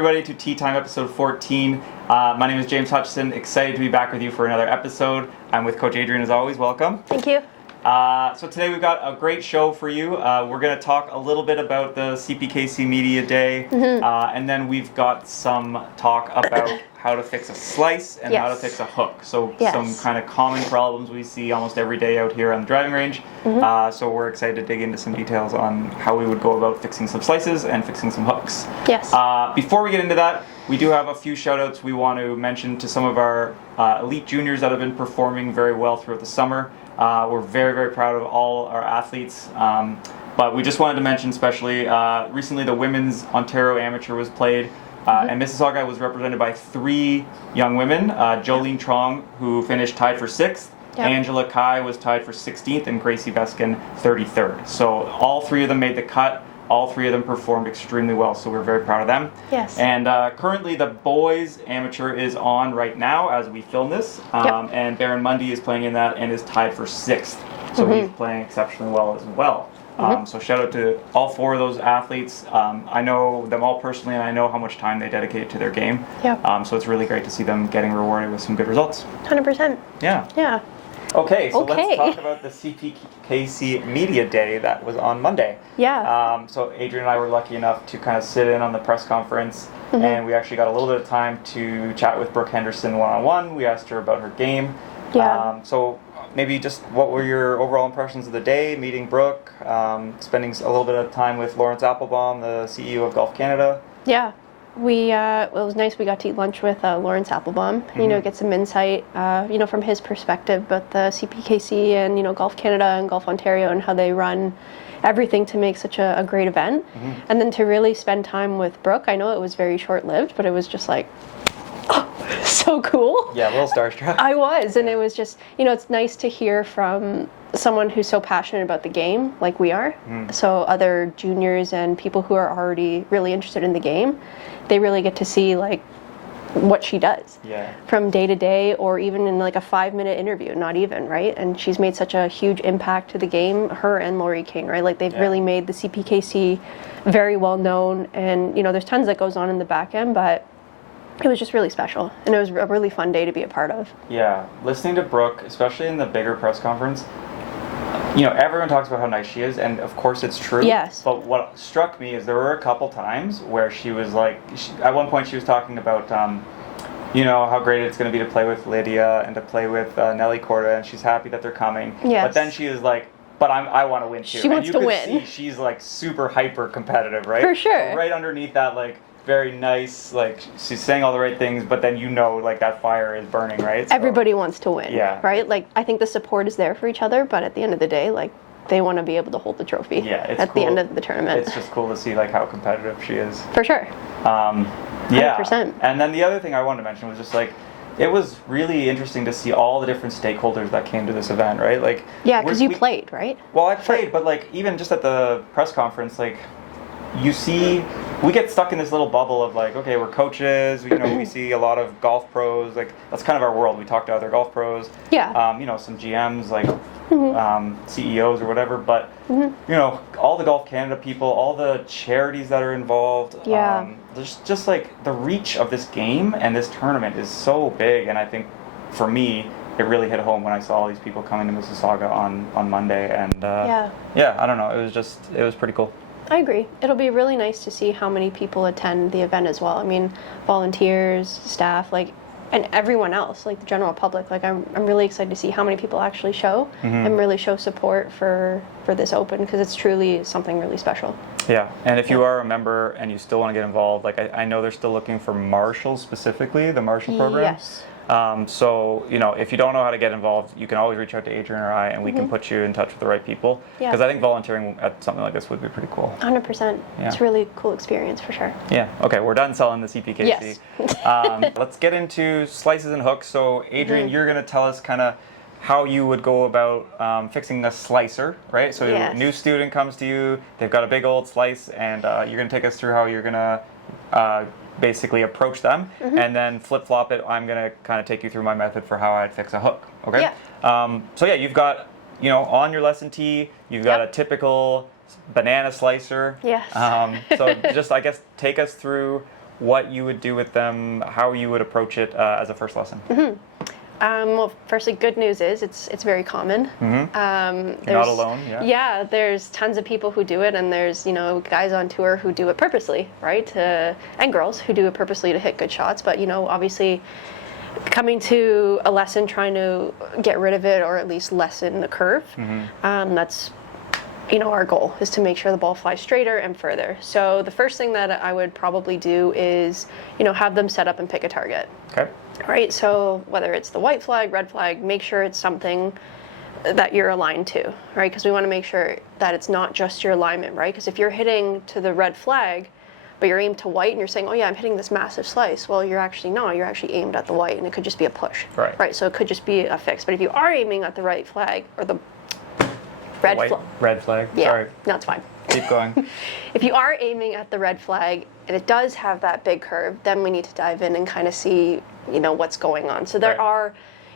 everybody to Tea Time episode 14. My name is James Hutchison. Excited to be back with you for another episode. I'm with Coach Adrienne as always. Welcome. Thank you. So today we've got a great show for you. We're going to talk a little bit about the CPKC Media Day, and then we've got some talk about how to fix a slice and how to fix a hook. So some kind of common problems we see almost every day out here on the driving range. So we're excited to dig into some details on how we would go about fixing some slices and fixing some hooks. Yes. Before we get into that, we do have a few shout outs we want to mention to some of our elite juniors that have been performing very well throughout the summer. We're very, very proud of all our athletes. But we just wanted to mention especially, recently the Women's Ontario Amateur was played. And Mississauga was represented by 3 young women. Jolene Trong, who finished tied for 6th. Angela Kai was tied for 16th, and Gracie Veskin 33rd. So all 3 of them made the cut. All 3 of them performed extremely well, so we're very proud of them. Yes. And currently the boys amateur is on right now as we film this. And Baron Mundy is playing in that and is tied for 6th. So he's playing exceptionally well as well. So shout out to all 4 of those athletes. I know them all personally, and I know how much time they dedicate to their game. So it's really great to see them getting rewarded with some good results. 100%. Yeah. Yeah. Okay, so let's talk about the CPKC Media Day that was on Monday. Yeah. So Adrienne and I were lucky enough to kind of sit in on the press conference, and we actually got a little bit of time to chat with Brooke Henderson one-on-one. We asked her about her game. Yeah. So maybe just what were your overall impressions of the day, meeting Brooke, spending a little bit of time with Lawrence Applebaum, the CEO of Golf Canada? Yeah. It was nice we got to eat lunch with Lawrence Applebaum, get some insight, from his perspective, but the CPKC and, Golf Canada and Golf Ontario and how they run everything to make such a great event. And then to really spend time with Brooke, I know it was very short-lived, but it was just like, so cool. Yeah, a little starstruck. I was, and it was just, it's nice to hear from someone who's so passionate about the game, like we are. So other juniors and people who are already really interested in the game, they really get to see, like, what she does from day to day, or even in like a 5-minute interview, not even, right? And she's made such a huge impact to the game, her and Laurie King, right? Like they've really made the CPKC very well known, and there's tons that goes on in the back end, but it was just really special, and it was a really fun day to be a part of. Yeah, listening to Brooke, especially in the bigger press conference, everyone talks about how nice she is, and of course it's true. Yes. But what struck me is there were a couple times where she was like, at one point she was talking about, how great it's going to be to play with Lydia and to play with Nelly Corda, and she's happy that they're coming. Yes. But then she was like, but I want to win too. She wants to win. And you could see she's like super hyper competitive, right? For sure. But right underneath that, like, very nice, like, she's saying all the right things, but then like that fire is burning, right? So, everybody wants to win, right? Like, I think the support is there for each other, but at the end of the day, like, they want to be able to hold the trophy at the end of the tournament. It's just cool to see, like, how competitive she is. For sure. 100%. And then the other thing I wanted to mention was just, like, it was really interesting to see all the different stakeholders that came to this event, right? Like, yeah, because you played, right? Well, I played, but, like, even just at the press conference, like, you see, we get stuck in this little bubble of like, okay, we're coaches, we see a lot of golf pros, like that's kind of our world. We talk to other golf pros, some GMs, like CEOs or whatever, but all the Golf Canada people, all the charities that are involved, just like the reach of this game and this tournament is so big, and I think for me, it really hit home when I saw all these people coming to Mississauga on Monday, and I don't know, it was pretty cool. I agree. It'll be really nice to see how many people attend the event as well. I mean, volunteers, staff, like, and everyone else, like the general public. Like, I'm really excited to see how many people actually show and really show support for this Open, because it's truly something really special. Yeah, and if you are a member and you still want to get involved, like I know they're still looking for marshals specifically, the marshal program. Yes. So, if you don't know how to get involved, you can always reach out to Adrienne or I, and we can put you in touch with the right people. Because I think volunteering at something like this would be pretty cool. 100%. Yeah. It's a really cool experience for sure. Yeah. Okay, we're done selling the CPKC. Yes. Let's get into slices and hooks. So, Adrienne, you're going to tell us kind of how you would go about fixing a slicer, right? So a new student comes to you, they've got a big old slice, and you're going to take us through how you're going to basically approach them, and then flip-flop it. I'm going to kind of take you through my method for how I'd fix a hook, okay? So you've got, on your lesson tee, you've got a typical banana slicer. Yes. So just, I guess, take us through what you would do with them, how you would approach it as a first lesson. Well, firstly, good news is it's very common. You're not alone. Yeah. Yeah, there's tons of people who do it, and there's guys on tour who do it purposely, right? And girls who do it purposely to hit good shots. But obviously, coming to a lesson trying to get rid of it or at least lessen the curve, that's our goal is to make sure the ball flies straighter and further. So the first thing that I would probably do is have them set up and pick a target. Okay. Right, so whether it's the white flag, red flag, make sure it's something that you're aligned to, right? Because we want to make sure that it's not just your alignment, right? Because if you're hitting to the red flag, but you're aimed to white and you're saying, oh yeah, I'm hitting this massive slice, well, you're actually not. You're actually aimed at the white, and it could just be a push. Right, so it could just be a fix. But if you are aiming at the right flag, or the red flag. Red flag, yeah, sorry. No, it's fine. Keep going. If you are aiming at the red flag, and it does have that big curve, then we need to dive in and kind of see what's going on. So there are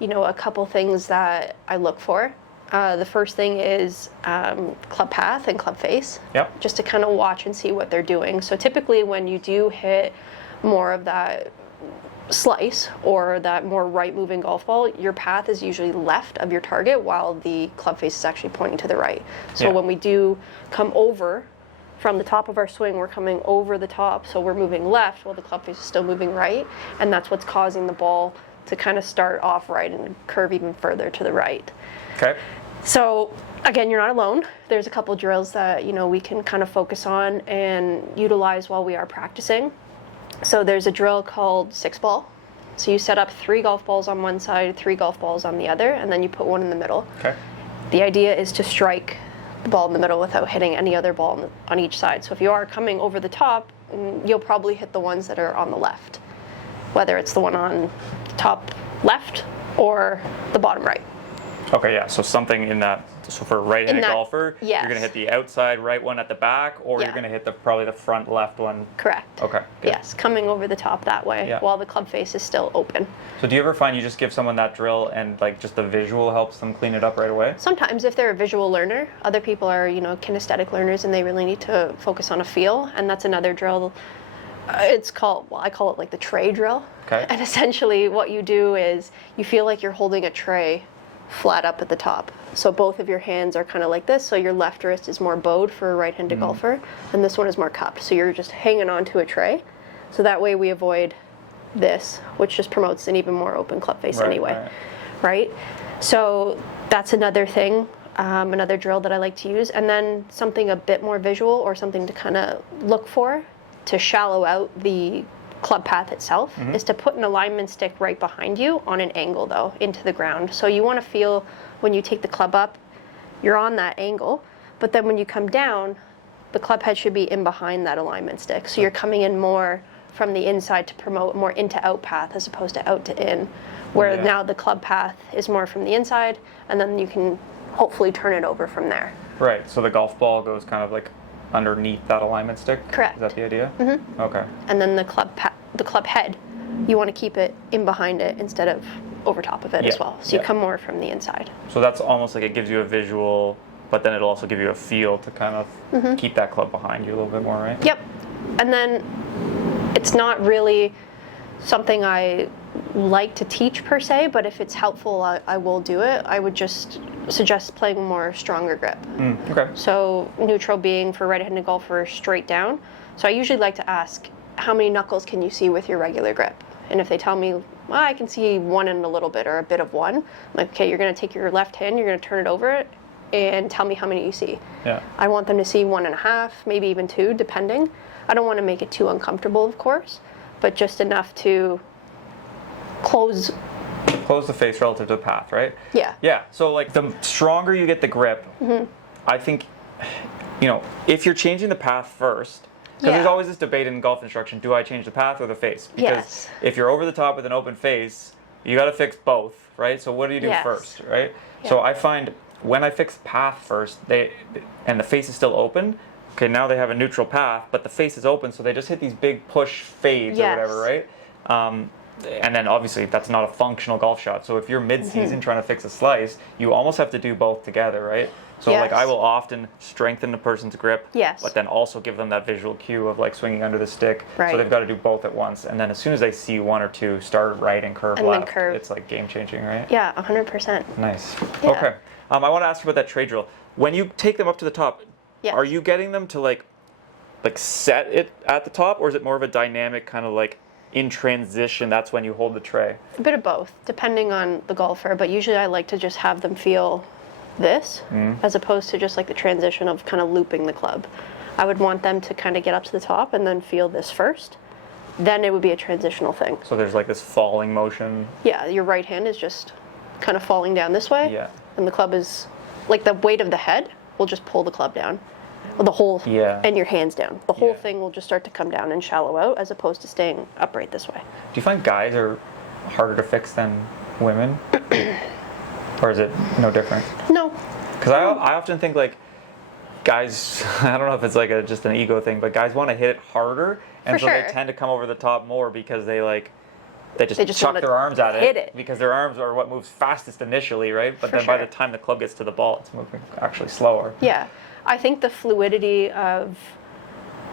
a couple things that I look for. The first thing is club path and club face, just to kind of watch and see what they're doing. So typically when you do hit more of that slice or that more right moving golf ball, your path is usually left of your target while the club face is actually pointing to the right. So when we do come over from the top of our swing, we're coming over the top, so we're moving left while the club face is still moving right, and that's what's causing the ball to kind of start off right and curve even further to the right. Okay. So again, you're not alone. There's a couple drills that we can kind of focus on and utilize while we are practicing. So there's a drill called 6-ball. So you set up 3 golf balls on one side, 3 golf balls on the other, and then you put one in the middle. Okay. The idea is to strike the ball in the middle without hitting any other ball on each side. So if you are coming over the top, you'll probably hit the ones that are on the left, whether it's the one on top left or the bottom right. Okay, yeah, so something in that, so for a right-handed golfer, yes. You're going to hit the outside right one at the back, or you're going to hit probably the front left one? Correct. Okay, good. Yes, coming over the top that way while the club face is still open. So do you ever find you just give someone that drill and just the visual helps them clean it up right away? Sometimes if they're a visual learner. Other people are, kinesthetic learners, and they really need to focus on a feel, and that's another drill. It's called, I call it like the tray drill. Okay. And essentially what you do is you feel like you're holding a tray flat up at the top. So both of your hands are kind of like this, so your left wrist is more bowed for a right-handed golfer, and this one is more cupped. So you're just hanging onto a tray. So that way we avoid this, which just promotes an even more open club face anyway. Right? So that's another thing, another drill that I like to use. And then something a bit more visual, or something to kind of look for to shallow out the club path itself, is to put an alignment stick right behind you on an angle though, into the ground. So you want to feel when you take the club up, you're on that angle, but then when you come down, the club head should be in behind that alignment stick. So you're coming in more from the inside to promote more into out path as opposed to out to in, where now the club path is more from the inside, and then you can hopefully turn it over from there. Right, so the golf ball goes kind of like underneath that alignment stick? Correct. Is that the idea? Okay. And then the club head, you want to keep it in behind it instead of over top of it as well. So you come more from the inside. So that's almost like it gives you a visual, but then it'll also give you a feel to kind of keep that club behind you a little bit more, right? Yep. And then it's not really something I like to teach per se, but if it's helpful, I will do it. I would just suggest playing more stronger grip. Okay. So neutral being for right-handed golfer straight down. So I usually like to ask, how many knuckles can you see with your regular grip? And if they tell me, well, I can see one and a little bit, or a bit of one, I'm like, okay, you're going to take your left hand, you're going to turn it over and tell me how many you see. Yeah. I want them to see 1.5, maybe even 2, depending. I don't want to make it too uncomfortable, of course, but just enough to close the face relative to the path, right? Yeah. Yeah. So like the stronger you get the grip, I think, if you're changing the path first, because there's always this debate in golf instruction, do I change the path or the face? Because if you're over the top with an open face, you got to fix both, right? So what do you do first, right? Yeah. So I find when I fix path first, and the face is still open, okay, now they have a neutral path, but the face is open, so they just hit these big push fades or whatever, right? And then obviously that's not a functional golf shot. So if you're mid-season trying to fix a slice, you almost have to do both together, right? So like I Yes. will often strengthen the person's grip, Yes. but then also give them that visual cue of like swinging under the stick. Right. So they've got to do both at once. And then as soon as they see one or two start right and curve And then left, curve. it's like game changing, right? Yeah, 100%. Nice. Yeah. Okay. I want to ask you about that trade drill. When you take them up to the top, Yes. are you getting them to like set it at the top, or is it more of a dynamic kind of like in transition? That's when you hold the tray. A bit of both, depending on the golfer, but usually I like to just have them feel this as opposed to just like the transition of kind of looping the club. I would want them to kind of get up to the top and then feel this first. Then it would be a transitional thing. So there's like this falling motion. Yeah, your right hand is just kind of falling down this way. Yeah. And the club is, like the weight of the head will just pull the club down. Well, the whole, Yeah. and your hands down. The whole Yeah. thing will just start to come down and shallow out as opposed to staying upright this way. Do you find guys are harder to fix than women? Or is it no different? No. Because I often think like guys, I don't know if it's like just an ego thing, but guys want to hit it harder, and For so they sure. tend to come over the top more because they just They just chuck wanna their arms at hit it. because their arms are what moves fastest initially, right? But For then by sure. the time the club gets to the ball, it's moving actually slower. Yeah. I think the fluidity of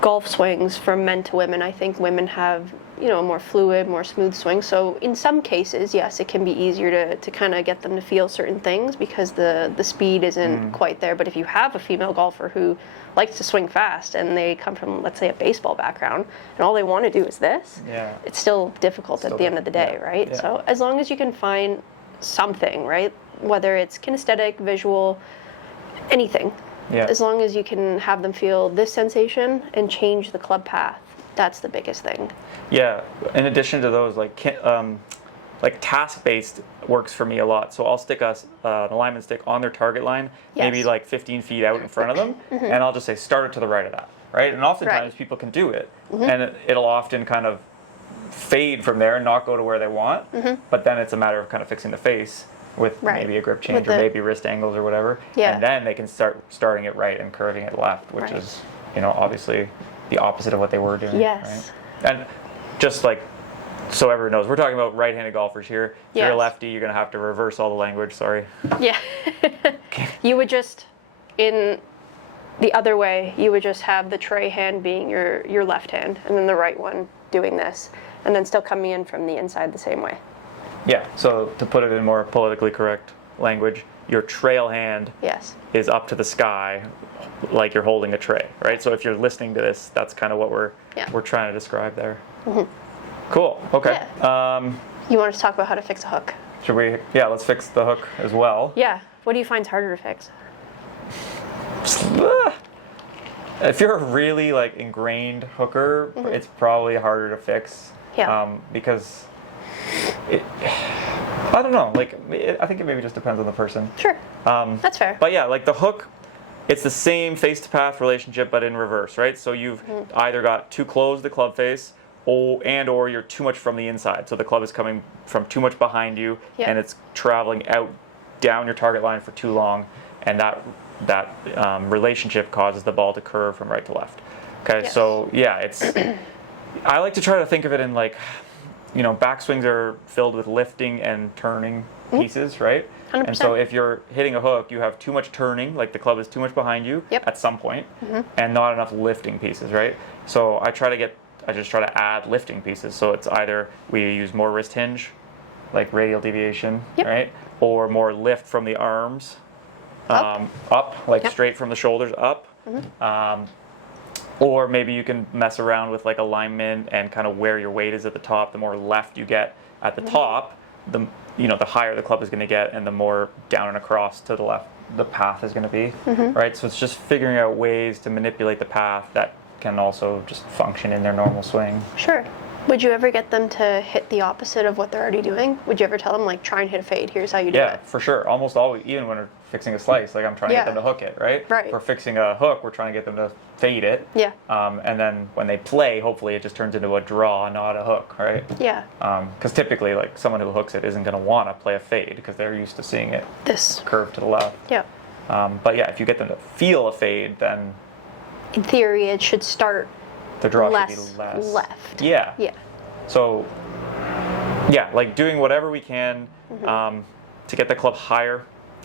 golf swings from men to women, I think women have, a more fluid, more smooth swing. So in some cases, yes, it can be easier to kind of get them to feel certain things because the speed isn't quite there. But if you have a female golfer who likes to swing fast and they come from, let's say, a baseball background and all they want to do is this, Yeah. it's still difficult Still at the end of the day, difficult, right? yeah. So as long as you can find something, right? Whether it's kinesthetic, visual, anything. Yeah. As long as you can have them feel this sensation and change the club path, that's the biggest thing. Yeah. In addition to those, like task-based works for me a lot. So I'll stick an alignment stick on their target line, maybe Yes. like 15 feet out in front of them, and I'll just say start it to the right of that, right? And oftentimes Right. people can do it, and it'll often kind of fade from there and not go to where they want. But then it's a matter of kind of fixing the face with Right. maybe a grip change With or the- maybe wrist angles or whatever, Yeah. and then they can start starting it right and curving it left, which Right. is obviously the opposite of what they were doing. Yes. Right? And just like so everyone knows, we're talking about right-handed golfers here. If you're a Yes. lefty, you're going to have to reverse all the language. Sorry. Yeah. You would just, in the other way, you would just have the tray hand being your left hand and then the right one doing this and then still coming in from the inside the same way. Yeah. So to put it in more politically correct language, your trail hand Yes. is up to the sky, like you're holding a tray, right? So if you're listening to this, that's kind of what we're trying to describe there. Cool. Okay. You want to talk about how to fix a hook? Should we? Yeah. Let's fix the hook as well. Yeah. What do you find is harder to fix? If you're a really like ingrained hooker, it's probably harder to fix. Yeah. Because I don't know. I think it maybe just depends on the person. Sure. That's fair. But yeah, like the hook, it's the same face to path relationship, but in reverse, right? So you've either got too close the club face, or you're too much from the inside. So the club is coming from too much behind you, Yeah. and it's traveling out down your target line for too long, and that relationship causes the ball to curve from right to left. Okay, Yes. so yeah, it's. I like to try to think of it in backswings are filled with lifting and turning pieces, right? 100%. And so if you're hitting a hook, you have too much turning, like the club is too much behind you Yep. at some point, and not enough lifting pieces, right? So I just try to add lifting pieces. So it's either we use more wrist hinge, like radial deviation, Yep. right? Or more lift from the arms, up like Yep. straight from the shoulders up. Or maybe you can mess around with like alignment and kind of where your weight is at the top. The more left you get at the top, the higher the club is going to get, and the more down and across to the left the path is going to be, right? So it's just figuring out ways to manipulate the path that can also just function in their normal swing. Sure. Would you ever get them to hit the opposite of what they're already doing? Would you ever tell them, like, try and hit a fade, here's how you do Yeah, it? for sure. Almost always, even when we're fixing a slice, like I'm trying to Yeah. get them to hook it, right? Right. For fixing a hook, we're trying to get them to fade it. Yeah. And then when they play, hopefully it just turns into a draw, not a hook, right? Yeah. Because typically, like someone who hooks it isn't going to want to play a fade because they're used to seeing it This. curve to the left. Yeah. But yeah, if you get them to feel a fade, then In theory, it should start the draw less should be less left. Yeah. Yeah. So, yeah, like doing whatever we can to get the club higher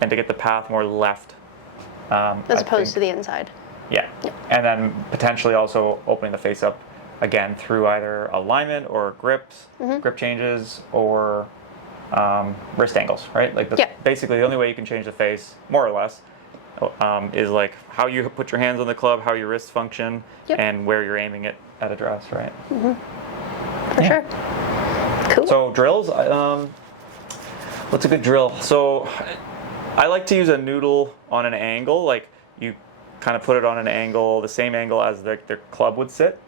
and to get the path more left As opposed to the inside. Yeah. And then potentially also opening the face up again through either alignment or grips, grip changes, or wrist angles, right? Like that's basically the only way you can change the face, more or less, is like how you put your hands on the club, how your wrists function, and where you're aiming it at address, right? For sure. Cool. So drills, what's a good drill? So I like to use a noodle on an angle, like you kind of put it on an angle, the same angle as their club would sit,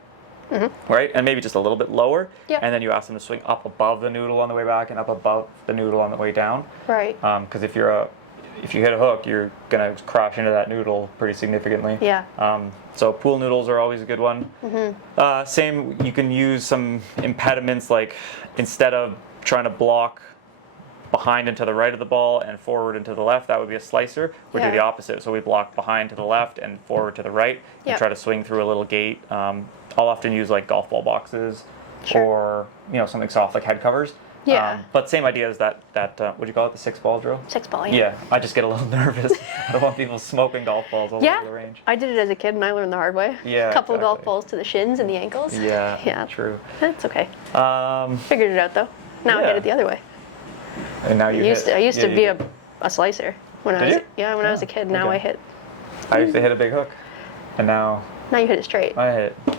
right? And maybe just a little bit lower. And then you ask them to swing up above the noodle on the way back and up above the noodle on the way down. Right. Because if you hit a hook, you're gonna crash into that noodle pretty significantly. Yeah. So pool noodles are always a good one. Same, you can use some impediments, like instead of trying to block behind and to the right of the ball and forward and to the left, that would be a slicer. We do the opposite. So we block behind to the left and forward to the right and try to swing through a little gate. I'll often use like golf ball boxes or something soft like head covers. But same idea as that what do you call it, the 6-ball drill? 6-ball, Yeah, I just get a little nervous. I don't want people smoking golf balls all over the range. I did it as a kid and I learned the hard way. Yeah, a couple of golf balls to the shins and the ankles. Yeah, true. It's okay. Figured it out though. Now I hit it the other way. And now you I used to be a slicer when I was when I was a kid. Now I hit. I used to hit a big hook, and now you hit it straight. I hit it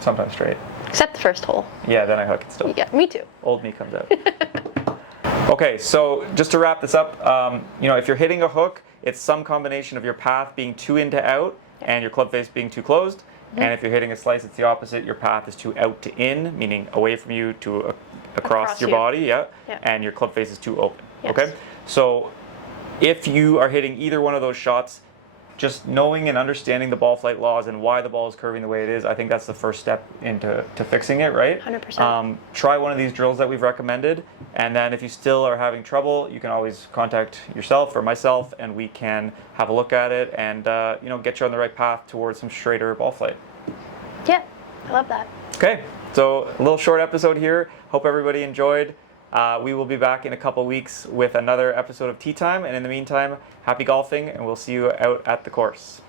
sometimes straight. Except the first hole. Yeah, then I hook it still. Yeah, me too. Old me comes out. Okay, so just to wrap this up, if you're hitting a hook, it's some combination of your path being too in to out and your club face being too closed. And if you're hitting a slice, it's the opposite. Your path is too out to in, meaning away from you to across your body, and your club face is too open. Okay, so if you are hitting either one of those shots, just knowing and understanding the ball flight laws and why the ball is curving the way it is, I think that's the first step into fixing it, right? 100%. Try one of these drills that we've recommended, and then if you still are having trouble, you can always contact yourself or myself, and we can have a look at it and get you on the right path towards some straighter ball flight. Yeah, I love that. Okay, so a little short episode here. Hope everybody enjoyed. We will be back in a couple weeks with another episode of Tea Time, and in the meantime, happy golfing, and we'll see you out at the course.